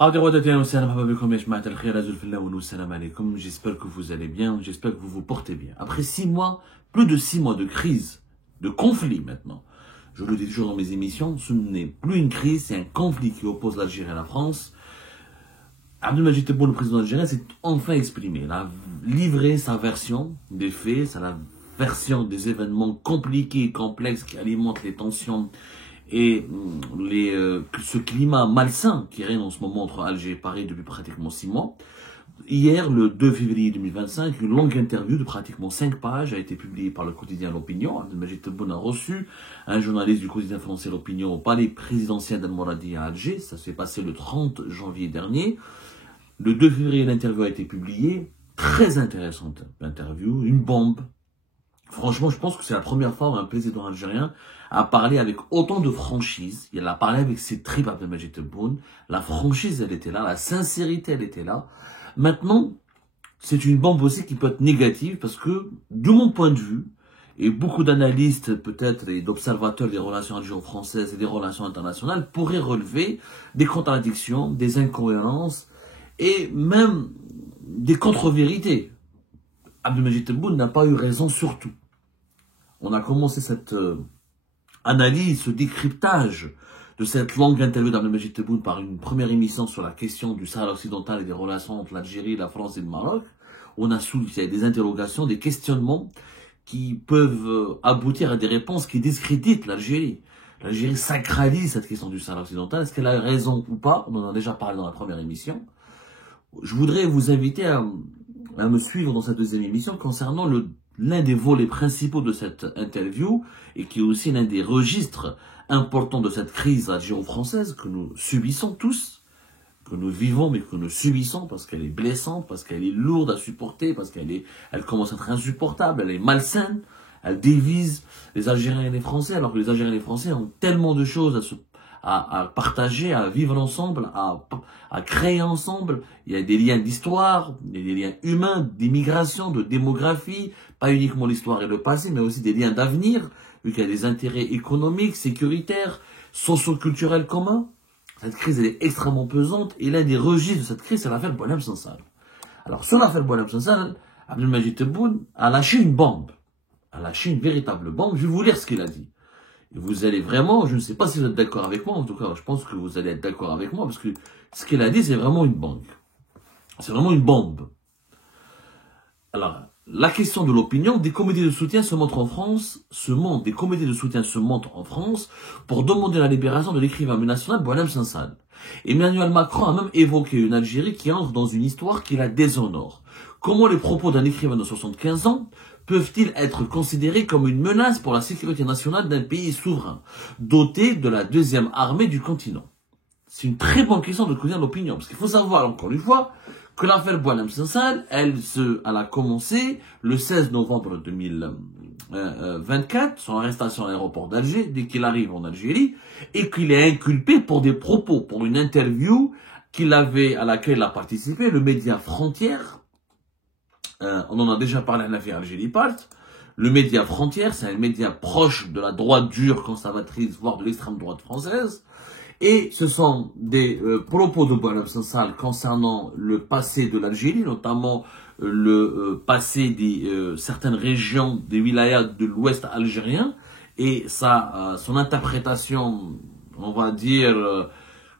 J'espère que vous allez bien, j'espère que vous vous portez bien. Après 6 mois, plus de 6 mois de crise, de conflit maintenant. Je le dis toujours dans mes émissions, ce n'est plus une crise, c'est un conflit qui oppose l'Algérie à la France. Abdelmadjid Tebboune, le président algérien, s'est enfin exprimé. Il a livré sa version des faits, sa version des événements compliqués et complexes qui alimentent les tensions et ce climat malsain qui règne en ce moment entre Alger et Paris depuis pratiquement 6 mois. Hier, le 2 février 2025, une longue interview de pratiquement 5 pages a été publiée par le quotidien L'Opinion. Abdelmadjid Tebboune a reçu un journaliste du quotidien français L'Opinion au palais présidentiel d'Al-Moradi à Alger. Ça s'est passé le 30 janvier dernier. Le 2 février, l'interview a été publiée. Très intéressante l'interview, une bombe. Franchement, je pense que c'est la première fois où un président algérien a parlé avec autant de franchise. Il a parlé avec ses tripes, Abdelmadjid Tebboune. La franchise, elle était là. La sincérité, elle était là. Maintenant, c'est une bombe aussi qui peut être négative parce que, de mon point de vue, et beaucoup d'analystes, peut-être, et d'observateurs des relations algéro-françaises et des relations internationales pourraient relever des contradictions, des incohérences et même des contre-vérités. Abdelmadjid Tebboune n'a pas eu raison sur tout. On a commencé cette analyse, ce décryptage de cette longue interview d'Abdelmadjid Tebboune par une première émission sur la question du Sahara occidental et des relations entre l'Algérie, la France et le Maroc. On a soulevé des interrogations, des questionnements qui peuvent aboutir à des réponses qui discréditent l'Algérie. L'Algérie sacralise cette question du Sahara occidental. Est-ce qu'elle a raison ou pas? On en a déjà parlé dans la première émission. Je voudrais vous inviter à me suivre dans cette deuxième émission concernant l'un des volets principaux de cette interview et qui est aussi l'un des registres importants de cette crise algéro-française que nous subissons tous, que nous vivons mais que nous subissons parce qu'elle est blessante, parce qu'elle est lourde à supporter, parce qu'elle commence à être insupportable, elle est malsaine, elle divise les Algériens et les Français alors que les Algériens et les Français ont tellement de choses à partager, à vivre ensemble, à créer ensemble. Il y a des liens d'histoire, il y a des liens humains, d'immigration, de démographie, pas uniquement l'histoire et le passé, mais aussi des liens d'avenir, vu qu'il y a des intérêts économiques, sécuritaires, socio-culturels communs. Cette crise, elle est extrêmement pesante, et l'un des registres de cette crise, c'est l'affaire Boualem Sansal. Alors, sur l'affaire Boualem Sansal, Abdelmadjid Tebboune a lâché une bombe. A lâché une véritable bombe. Je vais vous lire ce qu'il a dit. Et vous allez vraiment, je ne sais pas si vous êtes d'accord avec moi, en tout cas, je pense que vous allez être d'accord avec moi, parce que ce qu'il a dit, c'est vraiment une bombe. C'est vraiment une bombe. Alors, la question de l'opinion, des comités de soutien se montrent en France, des comités de soutien se montrent en France pour demander la libération de l'écrivain national Boualem Sansal. Emmanuel Macron a même évoqué une Algérie qui entre dans une histoire qui la déshonore. Comment les propos d'un écrivain de 75 ans peuvent-ils être considérés comme une menace pour la sécurité nationale d'un pays souverain, doté de la deuxième armée du continent? C'est une très bonne question de connaître l'opinion, parce qu'il faut savoir, encore une fois, que l'affaire Boualem Sansal, elle a commencé le 16 novembre 2024, son arrestation à l'aéroport d'Alger, dès qu'il arrive en Algérie, et qu'il est inculpé pour des propos, pour une interview à laquelle il a participé, le média Frontières. On en a déjà parlé à l'affaire Algérie Part. Le média Frontières, c'est un média proche de la droite dure conservatrice, voire de l'extrême droite française. Et ce sont des propos de Boualem Sansal concernant le passé de l'Algérie, notamment le passé des certaines régions des wilayas de l'ouest algérien, et son interprétation, on va dire,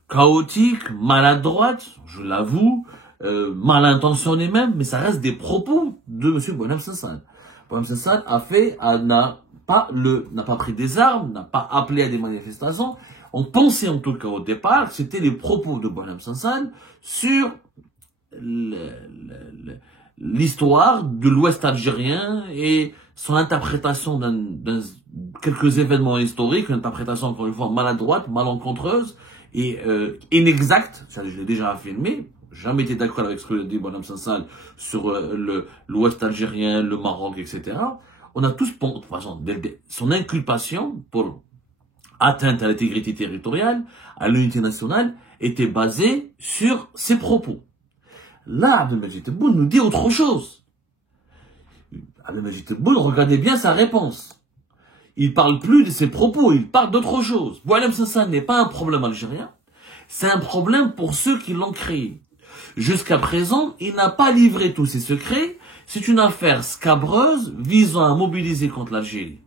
chaotique, maladroite, je l'avoue, mal intentionné même, mais ça reste des propos de M. Boualem Sansal. Boualem Sansal n'a pas pris des armes, n'a pas appelé à des manifestations. On pensait en tout cas au départ que c'était les propos de Boualem Sansal sur l'histoire de l'Ouest algérien et son interprétation quelques événements historiques, une interprétation encore une fois maladroite, malencontreuse et inexacte, je l'ai déjà affirmé. Jamais été d'accord avec ce que dit Boualem Sansal sur l'Ouest algérien, le Maroc, etc. On a tous, de toute façon, son inculpation pour atteinte à l'intégrité territoriale, à l'unité nationale, était basée sur ses propos. Là, Abdelmadjid Tebboune nous dit autre chose. Abdelmadjid Tebboune, regardez bien sa réponse. Il parle plus de ses propos, il parle d'autre chose. Boualem Sansal n'est pas un problème algérien. c'est un problème pour ceux qui l'ont créé. Jusqu'à présent, il n'a pas livré tous ses secrets. C'est une affaire scabreuse visant à mobiliser contre l'Algérie.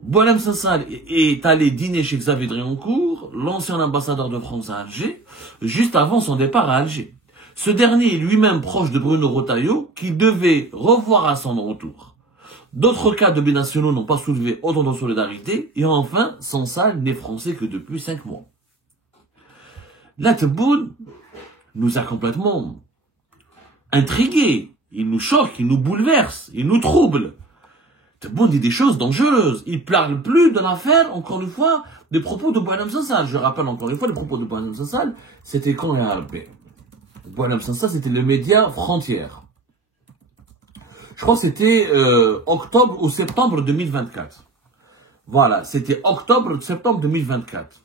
Boualem Sansal est allé dîner chez Xavier Driancourt, l'ancien ambassadeur de France à Alger, juste avant son départ à Alger. Ce dernier est lui-même proche de Bruno Retailleau, qu'il devait revoir à son retour. D'autres cas de binationaux n'ont pas soulevé autant de solidarité, et enfin, Sansal n'est français que depuis 5 mois. Là, Tebboune nous a complètement intrigués. Il nous choque, il nous bouleverse, il nous trouble. Tebboune dit des choses dangereuses. Il parle plus de l'affaire, encore une fois, des propos de Boualem Sansal. Je rappelle encore une fois, les propos de Boualem Sansal, c'était quand il y a Albé. Boualem Sansal, c'était le média Frontières. Je crois que c'était octobre ou septembre 2024. Voilà, c'était octobre-septembre 2024.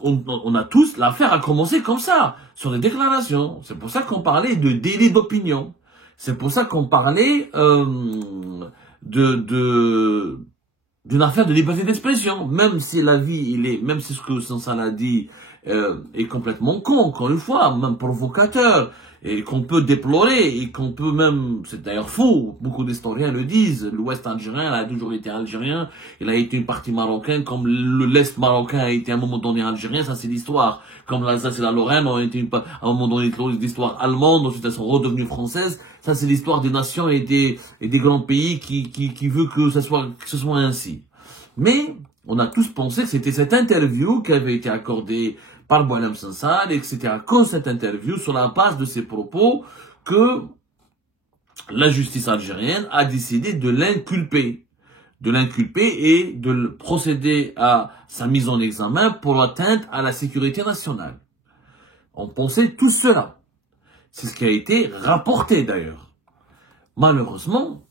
On a tous, l'affaire a commencé comme ça, sur des déclarations. C'est pour ça qu'on parlait de délit d'opinion. C'est pour ça qu'on parlait d'une affaire de liberté d'expression. Même si même si ce que Sansal a dit est complètement con, encore une fois, même provocateur, et qu'on peut déplorer, et qu'on peut même, c'est d'ailleurs faux, beaucoup d'historiens le disent, l'Ouest algérien a toujours été algérien, il a été une partie marocaine, comme l'Est marocain a été à un moment donné algérien, ça c'est l'histoire, comme l'Alsace et la Lorraine ont été à un moment donné l'histoire allemande, ensuite elles sont redevenues françaises, ça c'est l'histoire des nations et des grands pays qui veut que ce soit ainsi. Mais, on a tous pensé que c'était cette interview qui avait été accordée par Boualem Sansal et que c'était à cause de cette interview, sur la base de ses propos, que la justice algérienne a décidé de l'inculper. Et de procéder à sa mise en examen pour atteinte à la sécurité nationale. On pensait tout cela. C'est ce qui a été rapporté d'ailleurs. Malheureusement,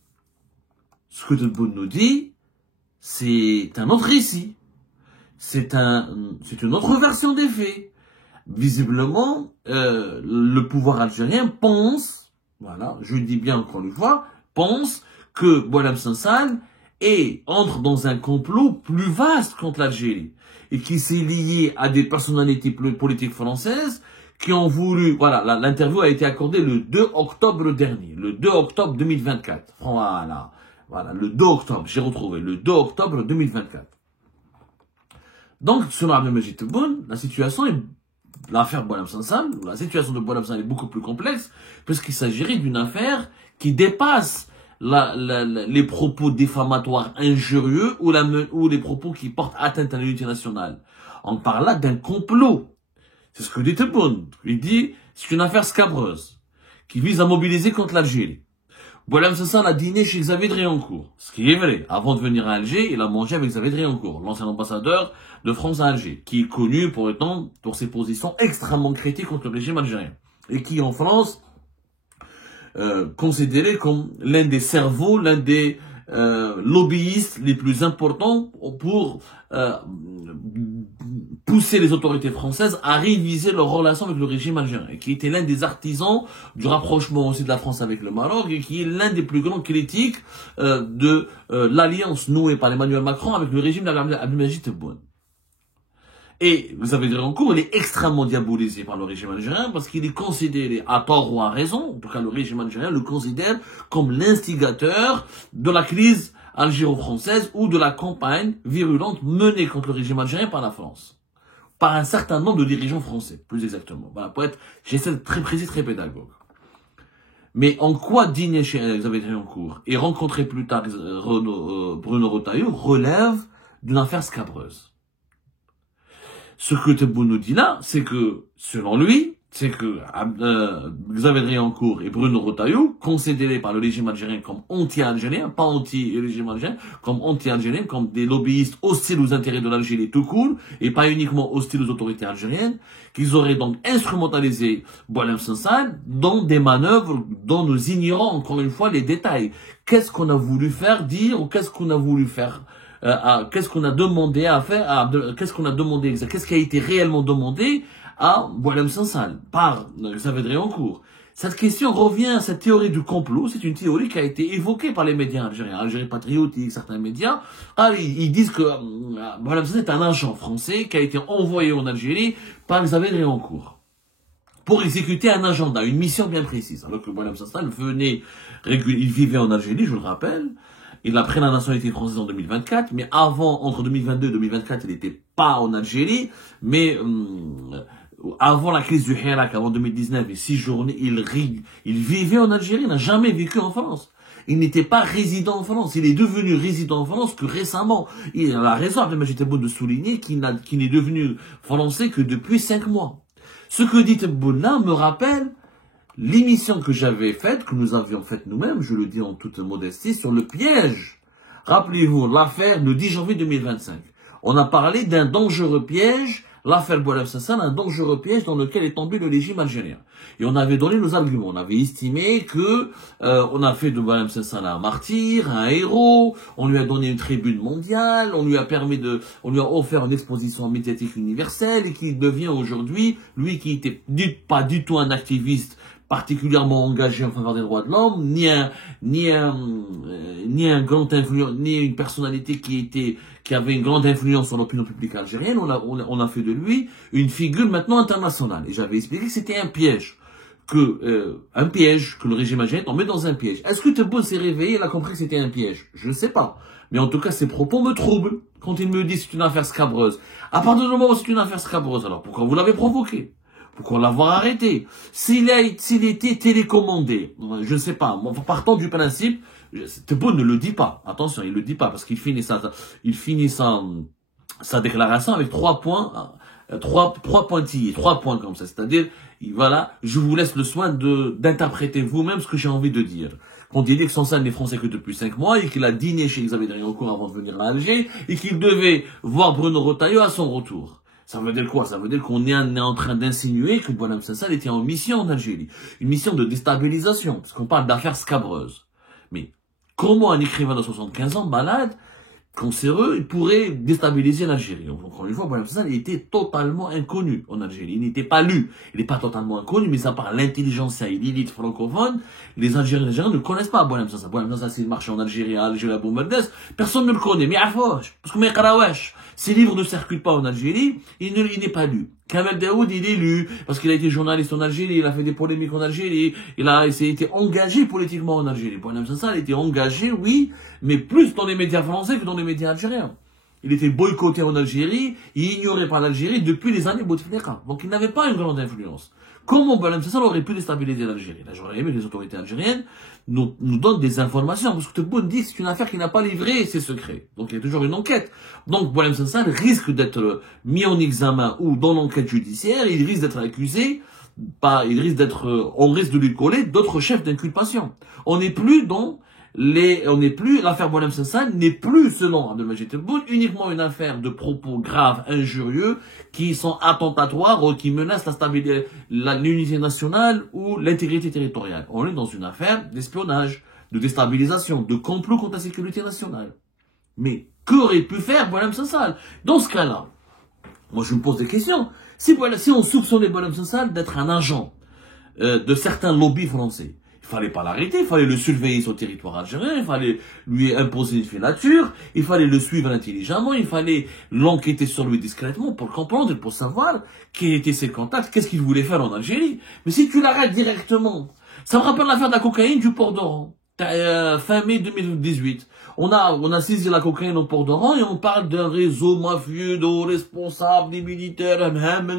ce que Tebboune nous dit, c'est un autre récit. C'est une autre version des faits. Visiblement, le pouvoir algérien pense, voilà, je le dis bien encore une fois, pense que Boualem Sansal entre dans un complot plus vaste contre l'Algérie et qui s'est lié à des personnalités politiques françaises qui ont voulu, voilà, l'interview a été accordée le 2 octobre dernier, le 2 octobre 2024. Voilà, le 2 octobre, j'ai retrouvé, le 2 octobre 2024. Donc, selon Abdelmajid Tebboune, l'affaire Boualem Sansal, la situation de Boualem Sansal est beaucoup plus complexe, puisqu'il s'agirait d'une affaire qui dépasse les propos diffamatoires injurieux ou les propos qui portent atteinte à l'unité nationale. On parle là d'un complot. C'est ce que dit Tebboune. Il dit, c'est une affaire scabreuse, qui vise à mobiliser contre l'Algérie. Boualem Sansal a dîné chez Xavier Driancourt. Ce qui est vrai. Avant de venir à Alger, il a mangé avec Xavier Driancourt, l'ancien ambassadeur de France à Alger, qui est connu pour ses positions extrêmement critiques contre le régime algérien. Et qui, en France, considéré comme l'un des cerveaux, l'un des lobbyistes les plus importants pour pousser les autorités françaises à réviser leurs relations avec le régime algérien, et qui était l'un des artisans du rapprochement aussi de la France avec le Maroc, et qui est l'un des plus grands critiques de l'alliance nouée par Emmanuel Macron avec le régime d'Abdelmajid Tebboune. Et vous avez dit en cours, il est extrêmement diabolisé par le régime algérien parce qu'il est considéré, à tort ou à raison, en tout cas le régime algérien le considère comme l'instigateur de la crise algéro-française ou de la campagne virulente menée contre le régime algérien par la France. Par un certain nombre de dirigeants français, plus exactement. Voilà, j'essaie d'être très précis, très pédagogue. Mais en quoi dîner chez Xavier Driancourt et rencontrer plus tard Bruno Retailleau relève d'une affaire scabreuse. Ce que Tebboune nous dit là, c'est que, selon lui, c'est que Xavier Driancourt et Bruno Retailleau, considérés par le régime algérien comme anti-algériens, pas anti-régime algérien, comme anti-algériens, comme des lobbyistes hostiles aux intérêts de l'Algérie tout court, et pas uniquement hostiles aux autorités algériennes, qu'ils auraient donc instrumentalisé Boualem Sansal dans des manœuvres dont nous ignorons encore une fois les détails. Qu'est-ce qu'on a voulu faire dire, ou qu'est-ce qu'on a voulu faire qu'est-ce qu'on a demandé à faire, qu'est-ce qu'on a demandé, qu'est-ce qui a été réellement demandé à Boualem Sansal par Xavier Driancourt. Cette question revient à cette théorie du complot. C'est une théorie qui a été évoquée par les médias algériens, Algérie patriotique, certains médias. Ils disent que Boualem Sansal est un agent français qui a été envoyé en Algérie par Xavier Dréancourt pour exécuter un agenda, une mission bien précise. Alors que Boualem Sansal il vivait en Algérie, je le rappelle. Il a pris la nationalité française en 2024, mais avant, entre 2022 et 2024, il n'était pas en Algérie, mais avant la crise du Hirak, avant 2019, et 6 journées, il vivait en Algérie, il n'a jamais vécu en France. Il n'était pas résident en France. Il est devenu résident en France que récemment. Il a raison, Abdelmajid Tebboune, de souligner qu'il n'est devenu français que depuis 5 mois. Ce que dit Tebboune là me rappelle l'émission que j'avais faite, que nous avions faite nous-mêmes, je le dis en toute modestie, sur le piège. Rappelez-vous, l'affaire du 10 janvier 2025. On a parlé d'un dangereux piège, l'affaire Boualem Sansal, un dangereux piège dans lequel est tombé le régime algérien. Et on avait donné nos arguments. On avait estimé que on a fait de Boualem Sansal un martyr, un héros. On lui a donné une tribune mondiale. On lui a offert une exposition médiatique universelle et qu'il devient aujourd'hui, lui qui était pas du tout un activiste particulièrement engagé en faveur des droits de l'homme, ni un grand influent, ni une personnalité qui avait une grande influence sur l'opinion publique algérienne. On a fait de lui une figure maintenant internationale. Et j'avais expliqué que c'était un piège. Que le régime algérien tombait dans un piège. Est-ce que Tebboune s'est réveillé, il a compris que c'était un piège? Je ne sais pas. Mais en tout cas, ses propos me troublent quand il me dit que c'est une affaire scabreuse. À partir du moment où c'est une affaire scabreuse, alors pourquoi vous l'avez provoqué? Pourquoi l'avoir arrêté? S'il était télécommandé, je ne sais pas, partant du principe, Tebboune ne le dit pas. Attention, il le dit pas, parce qu'il finit sa déclaration avec 3 points, 3 pointillés, 3 points comme ça. C'est-à-dire, voilà, je vous laisse le soin d'interpréter vous-même ce que j'ai envie de dire. Quand il dit que Sansal n'est français que depuis 5 mois et qu'il a dîné chez Xavier Dréancourt avant de venir à Alger et qu'il devait voir Bruno Retailleau à son retour. Ça veut dire quoi? Ça veut dire qu'on est en train d'insinuer que Boualem Sansal était en mission en Algérie. Une mission de déstabilisation, parce qu'on parle d'affaires scabreuses. Mais comment un écrivain de 75 ans, malade, cancéreux, il pourrait déstabiliser l'Algérie? Encore une fois, Boualem Sansal était totalement inconnu en Algérie. Il n'était pas lu. Il n'est pas totalement inconnu, mais ça par l'intelligentsia et l'élite francophone, les Algériens ne connaissent pas Boualem Sansal. Boualem Sansal, s'il marche en Algérie, à Alger, à Boumerdès, personne ne le connaît. Mais parce que ses livres ne circulent pas en Algérie, il n'est pas lu. Kamel Daoud, il est lu, parce qu'il a été journaliste en Algérie, il a fait des polémiques en Algérie, il s'est été engagé politiquement en Algérie. Boualem Sansal a été engagé, oui, mais plus dans les médias français que dans les médias algériens. Il était boycotté en Algérie, il ignorait par l'Algérie depuis les années Bouteflika. Donc il n'avait pas une grande influence. Comment Boualem Sansal aurait pu déstabiliser l'Algérie? Là, j'aurais aimé que les autorités algériennes nous donnent des informations, parce que Tebboune dit que c'est une affaire qui n'a pas livré ses secrets. Donc il y a toujours une enquête. Donc Boualem Sansal risque d'être mis en examen ou dans l'enquête judiciaire, il risque d'être accusé, on risque de lui coller d'autres chefs d'inculpation. L'affaire Boualem Sansal n'est plus, selon Abdelmajid Tebboune, uniquement une affaire de propos graves, injurieux, qui sont attentatoires ou qui menacent la stabilité, l'unité nationale ou l'intégrité territoriale. On est dans une affaire d'espionnage, de déstabilisation, de complot contre la sécurité nationale. Mais qu'aurait pu faire Boualem Sansal? Dans ce cas-là, moi je me pose des questions. Si on soupçonnait Boualem Sansal d'être un agent de certains lobbies français, il fallait pas l'arrêter, il fallait le surveiller sur le territoire algérien, il fallait lui imposer une filature, il fallait le suivre intelligemment, il fallait l'enquêter sur lui discrètement pour comprendre et pour savoir quels étaient ses contacts, qu'est-ce qu'il voulait faire en Algérie. Mais si tu l'arrêtes directement, ça me rappelle l'affaire de la cocaïne du port d'Oran, fin mai 2018. On a saisi la cocaïne au port d'Oran et on parle d'un réseau mafieux, de hauts responsables, des militaires,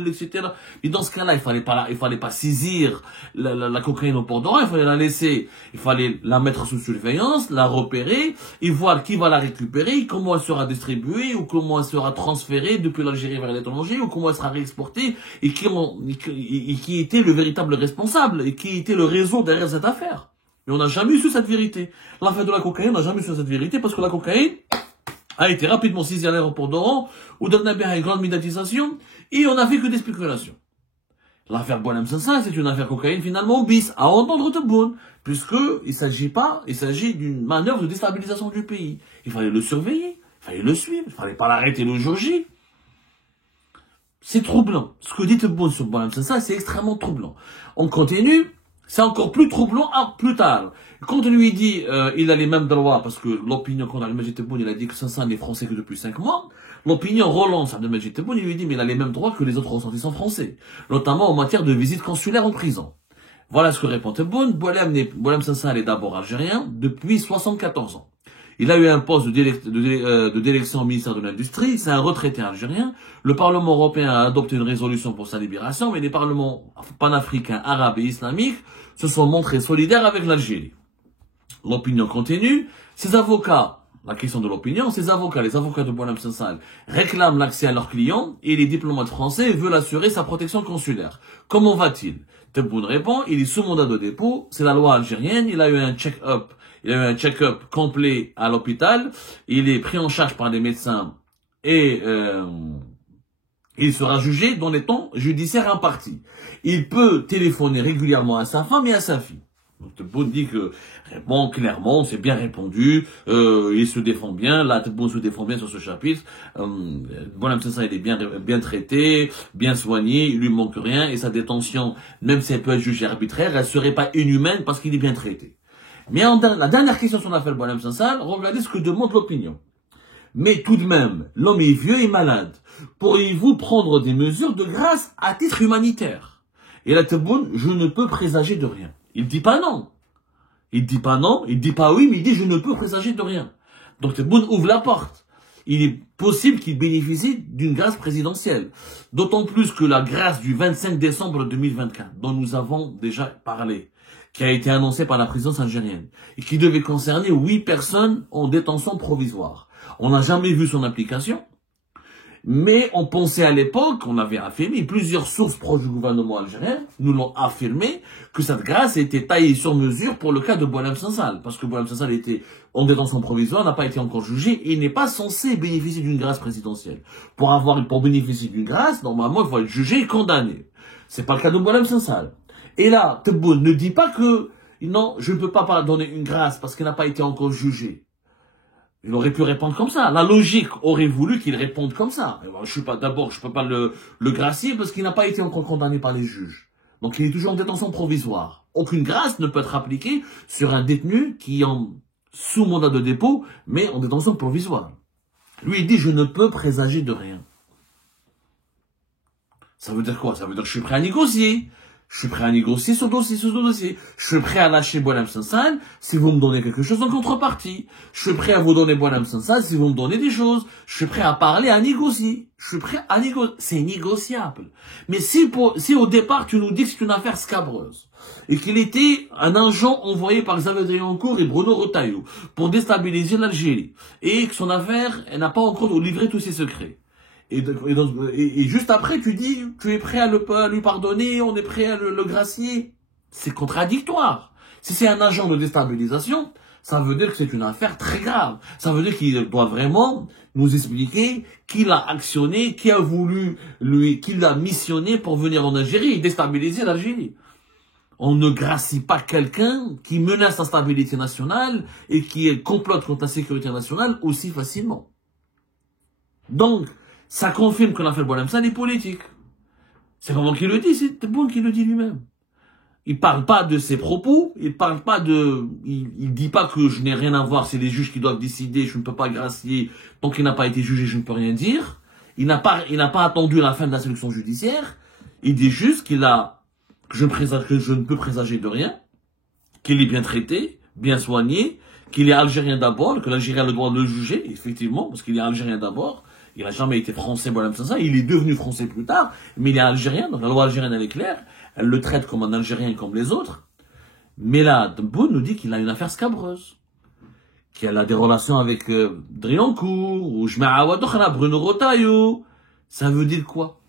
etc. Et dans ce cas-là, il fallait pas saisir la cocaïne au port d'Oran, il fallait la laisser, il fallait la mettre sous surveillance, la repérer, et voir qui va la récupérer, comment elle sera distribuée, ou comment elle sera transférée depuis l'Algérie vers l'étranger, ou comment elle sera réexportée, et qui était le véritable responsable, et qui était le réseau derrière cette affaire. Mais on n'a jamais su cette vérité. L'affaire de la cocaïne, on n'a jamais su cette vérité parce que la cocaïne a été rapidement saisie à l'aéroport d'Oran, où d'un a une grande médiatisation, et on n'a fait que des spéculations. L'affaire Boualem Sansal, c'est une affaire cocaïne finalement bis, à entendre Tebboune, puisque il s'agit d'une manœuvre de déstabilisation du pays. Il fallait le surveiller, il fallait le suivre, il fallait pas l'arrêter le jour J. C'est troublant. Ce que dit Tebboune sur Boualem Sansal, c'est extrêmement troublant. On continue. C'est encore plus troublant plus tard. Quand on lui dit il a les mêmes droits, parce que l'opinion qu'on a Abdelmajid Tebboune, il a dit que ça n'est français que depuis 5 mois, l'opinion relance Abdelmajid Tebboune, il lui dit mais il a les mêmes droits que les autres ressortissants français, notamment en matière de visite consulaire en prison. Voilà ce que répond Tebboune. Boualem Sansal est d'abord algérien depuis 74 ans. Il a eu un poste de d'élection au ministère de l'Industrie, c'est un retraité algérien. Le Parlement européen a adopté une résolution pour sa libération, mais les parlements panafricains, arabes et islamiques se sont montrés solidaires avec l'Algérie. L'opinion continue. Ses avocats, la question de l'opinion, les avocats de Boualem Sansal réclament l'accès à leurs clients et les diplomates français veulent assurer sa protection consulaire. Comment va-t-il? Tebboune répond, il est sous mandat de dépôt, c'est la loi algérienne, il a eu un check-up. Il a eu un check-up complet à l'hôpital. Il est pris en charge par des médecins et il sera jugé dans les temps judiciaires impartis. Il peut téléphoner régulièrement à sa femme et à sa fille. Donc Tebboune dit que répond clairement, c'est bien répondu, il se défend bien, là Tebboune se défend bien sur ce chapitre, Boualem Sansal il est bien traité, bien soigné, il lui manque rien et sa détention, même si elle peut être jugée arbitraire, elle serait pas inhumaine parce qu'il est bien traité. Mais la dernière question sur l'affaire Boualem Sansal, regardez ce que demande l'opinion. Mais tout de même, l'homme est vieux et malade. Pourriez-vous prendre des mesures de grâce à titre humanitaire? Et là, Tebboune, je ne peux présager de rien. Il dit pas non. Il dit pas non, il dit pas oui, mais il dit je ne peux présager de rien. Donc Tebboune ouvre la porte. Il est possible qu'il bénéficie d'une grâce présidentielle. D'autant plus que la grâce du 25 décembre 2024, dont nous avons déjà parlé, qui a été annoncée par la présidence algérienne, et qui devait concerner 8 personnes en détention provisoire. On n'a jamais vu son application, mais on pensait à l'époque, on avait affirmé, plusieurs sources proches du gouvernement algérien nous l'ont affirmé, que cette grâce était taillée sur mesure pour le cas de Boualem Sansal, parce que Boualem Sansal était en détention provisoire, n'a pas été encore jugé, et il n'est pas censé bénéficier d'une grâce présidentielle. Pour bénéficier d'une grâce, normalement, il faut être jugé et condamné. C'est pas le cas de Boualem Sansal. Et là, Tebboune ne dit pas que, non, je ne peux pas donner une grâce parce qu'il n'a pas été encore jugé. Il aurait pu répondre comme ça. La logique aurait voulu qu'il réponde comme ça. Je peux pas le gracier parce qu'il n'a pas été encore condamné par les juges. Donc il est toujours en détention provisoire. Aucune grâce ne peut être appliquée sur un détenu qui est sous mandat de dépôt, mais en détention provisoire. Lui, il dit, je ne peux présager de rien. Ça veut dire quoi? Ça veut dire que je suis prêt à négocier. Je suis prêt à négocier sur dossier. Je suis prêt à lâcher Boualem Sansal si vous me donnez quelque chose en contrepartie. Je suis prêt à vous donner Boualem Sansal si vous me donnez des choses. Je suis prêt à parler, à négocier. Je suis prêt à négocier. C'est négociable. Mais si au départ tu nous dis que c'est une affaire scabreuse et qu'il était un agent envoyé par Xavier Driancourt et Bruno Retailleau pour déstabiliser l'Algérie et que son affaire, elle n'a pas encore livré tous ses secrets. Et juste après, tu dis, tu es prêt à lui pardonner, on est prêt à le gracier. C'est contradictoire. Si c'est un agent de déstabilisation, ça veut dire que c'est une affaire très grave. Ça veut dire qu'il doit vraiment nous expliquer qui l'a actionné, qui a voulu qui l'a missionné pour venir en Algérie et déstabiliser l'Algérie. On ne gracie pas quelqu'un qui menace la stabilité nationale et qui complote contre la sécurité nationale aussi facilement. Donc, ça confirme que l'affaire Boualem Sansal est politique. C'est comment qu'il le dit, c'est Tebboune qui le dit lui-même. Il parle pas de ses propos, il dit pas que je n'ai rien à voir, c'est les juges qui doivent décider, je ne peux pas gracier, tant qu'il n'a pas été jugé, je ne peux rien dire. Il n'a pas attendu la fin de la sélection judiciaire, il dit juste que je ne peux présager de rien, qu'il est bien traité, bien soigné, qu'il est algérien d'abord, que l'Algérie a le droit de le juger, effectivement, parce qu'il est algérien d'abord. Il n'a jamais été français, Boualem Sansal. Il est devenu français plus tard, mais il est algérien. Donc la loi algérienne, elle est claire. Elle le traite comme un Algérien comme les autres. Mais là, Tebboune nous dit qu'il a une affaire scabreuse. Qu'il a des relations avec Driancourt, ou Jma'a Wadokhra, Bruno Retailleau. Ça veut dire quoi?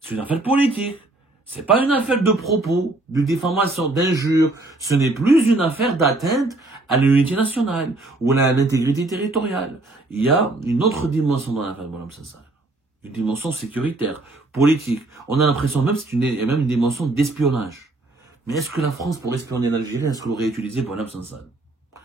C'est une affaire politique. C'est pas une affaire de propos, de diffamation, d'injure. Ce n'est plus une affaire d'atteinte à l'unité nationale ou à l'intégrité territoriale. Il y a une autre dimension dans l'affaire Boualem Sansal. Une dimension sécuritaire, politique. On a l'impression même que c'est même une dimension d'espionnage. Mais est-ce que la France, pour espionner l'Algérie, est-ce qu'elle aurait utilisé Boualem Sansal?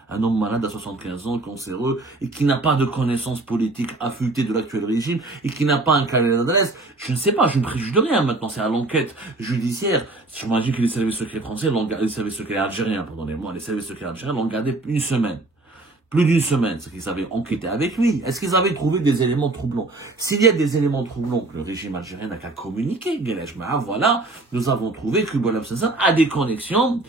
un homme malade à 75 ans, cancéreux, et qui n'a pas de connaissances politiques affûtées de l'actuel régime, et qui n'a pas un carnet d'adresse. Je ne sais pas, je ne préjuge de rien maintenant, c'est à l'enquête judiciaire. Je m'imagine que les services secrets français l'ont gardé, les services secrets algériens, pardonnez-moi, les services secrets algériens l'ont gardé une semaine. Plus d'une semaine, c'est qu'ils avaient enquêté avec lui. Est-ce qu'ils avaient trouvé des éléments troublants? S'il y a des éléments troublants que le régime algérien n'a qu'à communiquer, voilà, nous avons trouvé que Boualem Sansal a des connexions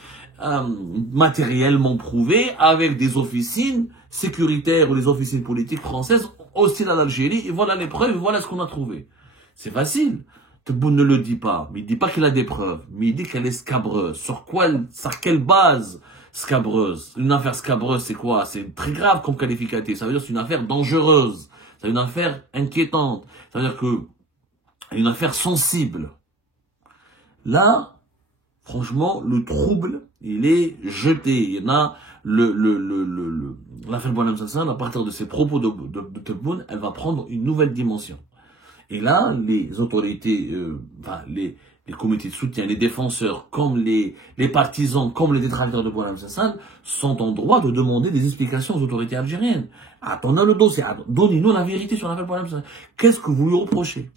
matériellement prouvées avec des officines sécuritaires ou des officines politiques françaises hostiles à l'Algérie. Et voilà les preuves, et voilà ce qu'on a trouvé. C'est facile. Tebboune ne le dit pas, mais il dit pas qu'il a des preuves, mais il dit qu'elle est scabreuse. Sur quelle base scabreuse? Une affaire scabreuse, c'est quoi? C'est très grave comme qualificatif. Ça veut dire que c'est une affaire dangereuse. C'est une affaire inquiétante. Ça veut dire que une affaire sensible. Là, franchement, le trouble, il est jeté. Il y en a l'affaire Boualem Sansal, à partir de ses propos de Tebboune, elle va prendre une nouvelle dimension. Et là, les autorités, les comités de soutien, les défenseurs, comme les partisans, comme les détracteurs de Boualem Sansal, sont en droit de demander des explications aux autorités algériennes. Attendez le dossier, donnez-nous la vérité sur l'affaire Boualem Sansal. Qu'est-ce que vous lui reprochez?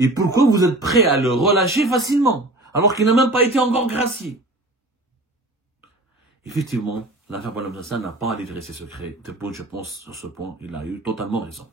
Et pourquoi vous êtes prêt à le relâcher facilement, alors qu'il n'a même pas été encore gracié? Effectivement, l'affaire Boualem Sansal n'a pas à livrer ses secrets. Tebboune, je pense, sur ce point, il a eu totalement raison.